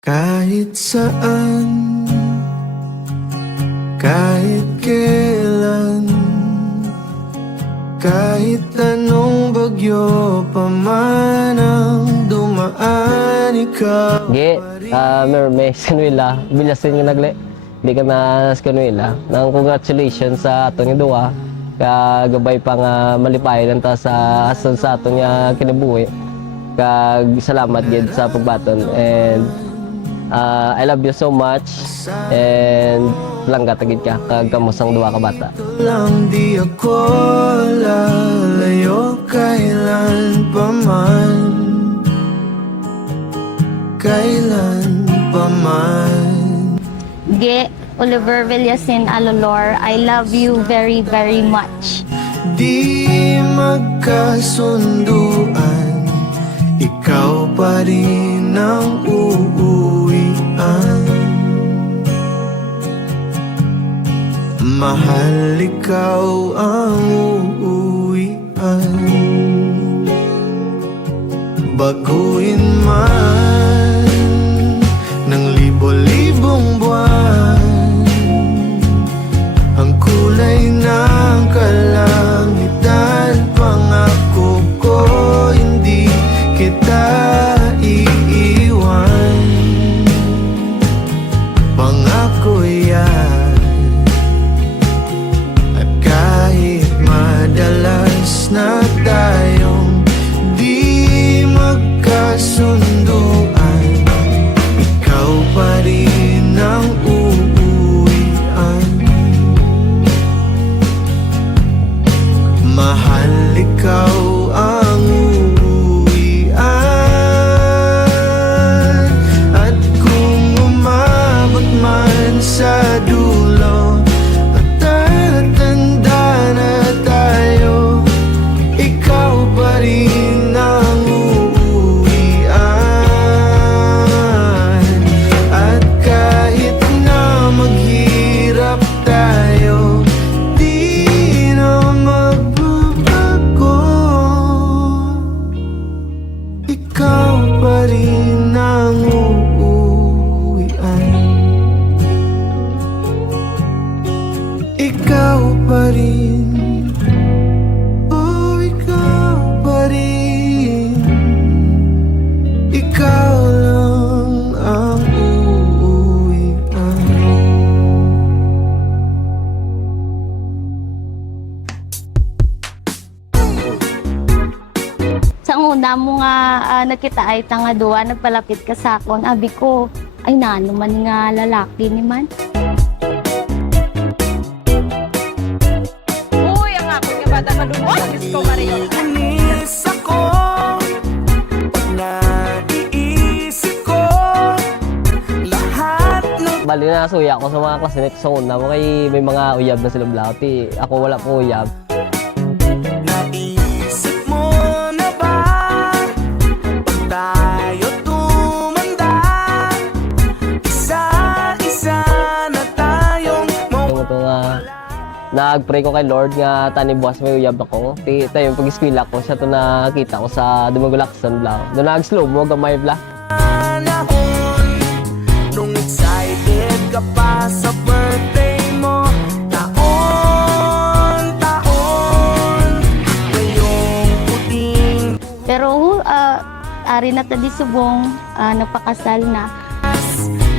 Kahit saan, kahit kailan, kahit anong bagyo pa man ang dumaan, ikaw may Sanuela, bilasin nga nagle. Di ka na Sanuela. Nang congratulations sa atong iduwa. Kagabay pa nga malipayan ta sa asan sa atong kinabuhi. Kag salamat gid sa pagbaton, and I love you so much, and langga tagid ka kag kamusang duwa ka bata. lang di ako lalayo kailan pa man, kailan pa man. Oliver Villasin Alolor, I love you very, very much. Di magkasunduan, ikaw pa rin ang uuwian. Mahal, ikaw ang uuwian. Baguhin man ng libo-libong buwan ang kulay ng kalangitan, pangako ko hindi kita iiwan. Pangako yan. At kahit madalas na tayong di magkasunduan, ikaw pa rin ang uuwian. Mahal, ikaw ang uuwian. At kung umabot man sa dulo at tatanda na tayo, ikaw pa rin ang uuwian. At kahit na maghirap tayo, di na magbabago. Ikaw pa rin ang uuwian. Ikaw pa rin. Oh, ikaw pa rin. Ikaw lang ang uuwian. Sa una mo nga nakita ay tanga duwa, nagpalapit ka sa akon. Abi ko, ay nano man nga lalaki ni man. Uy, ang ako nga bata malunod. Diyos ko, Marion. Inis ako pag naiisip ko lahat ng Bali na suya ako sa mga classmates sa una mo kay may mga uyab na silang blauti. Ako wala po uyab. naisip mo na ba pag tayo tumanda, isa-isa na tayong Ito nga nag-pray ko kay Lord nga tani buwas may uyab ako. Tayo yung pag-eskwela ko siya to nakita ko sa Dumagulaksan Blau. Doon nag-slow mo gamay bla. panahon nung excited ka pa sa birthday mo. Taon-taon ngayong puting Pero ari na tadi subong, nagpakasal na.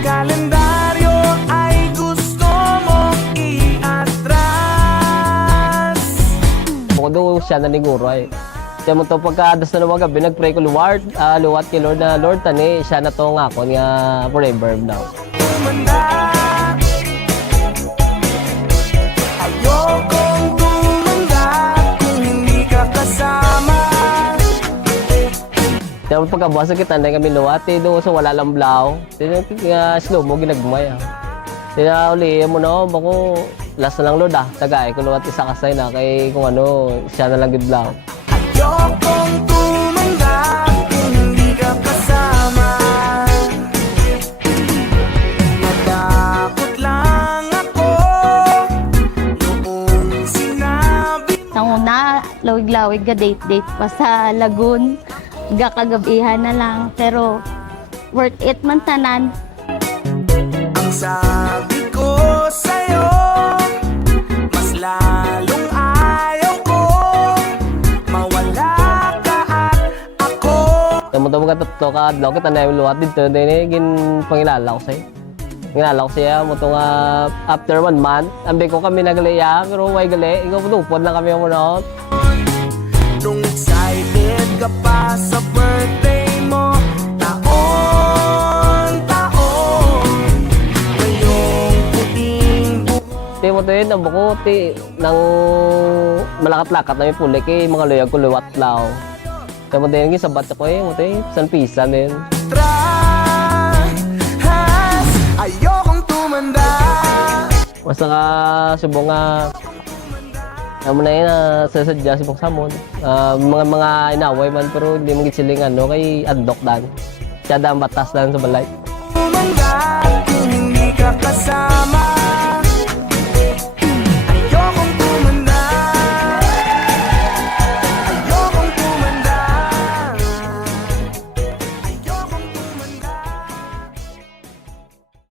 kalendaryo ay gusto mong iatras. Ako doon siya naniguro ay. Siya mo to pagkadas na ng mga gabi, nag-pray ko Lord, luwat kay Lord na Lord tani, siya na to nga ako nga forever now. Tumanda, ayokong tumanda kung hindi ka kasama. Kaya pagkabukas kita na kami luwat, doon sa wala lang blaw. Nga slow mo ginagmay ah. Sina uli mo na bako last na lang Lord tagay ko luwat isa kasay na kay kung ano siya na lang gid blaw. Ayokong tumanda kung hindi ka kasama. Natakot lang ako noong sinabi. Sa una, lawig-lawig ga date-date pa sa Lagoon. Gakagabihan na lang. Pero worth it man tanan. Ang sabi ko sa'yo, mas lalong ayaw ko mawala ka at ako. Tamo-tamo ka tatlo ka adlaw kita na luwat dito din gin pangilala ko sa'yo. Pangilala ko siya mo nga after 1 month, ambi ko kami nagliya pero way gali, ikaw putupod lang kami mo noon. Nung excited ka pa sa birthday mo, taon ngayong puting Ti mo to yun, ang buko, ti, nang malakat-lakat na may pulik eh, mga luyag ko luwat lao. Kaya mo din, sabat ako eh, mo to eh, san-pisan din. atras, ayokong tumanda. Basta ka subong nga, mo na yun, sasadya subong samon. Mga inaway man, pero hindi mo gisiling ano, kay adlok dan. Siya daan batas dan sa balay. Tumanda kung hindi ka kasama.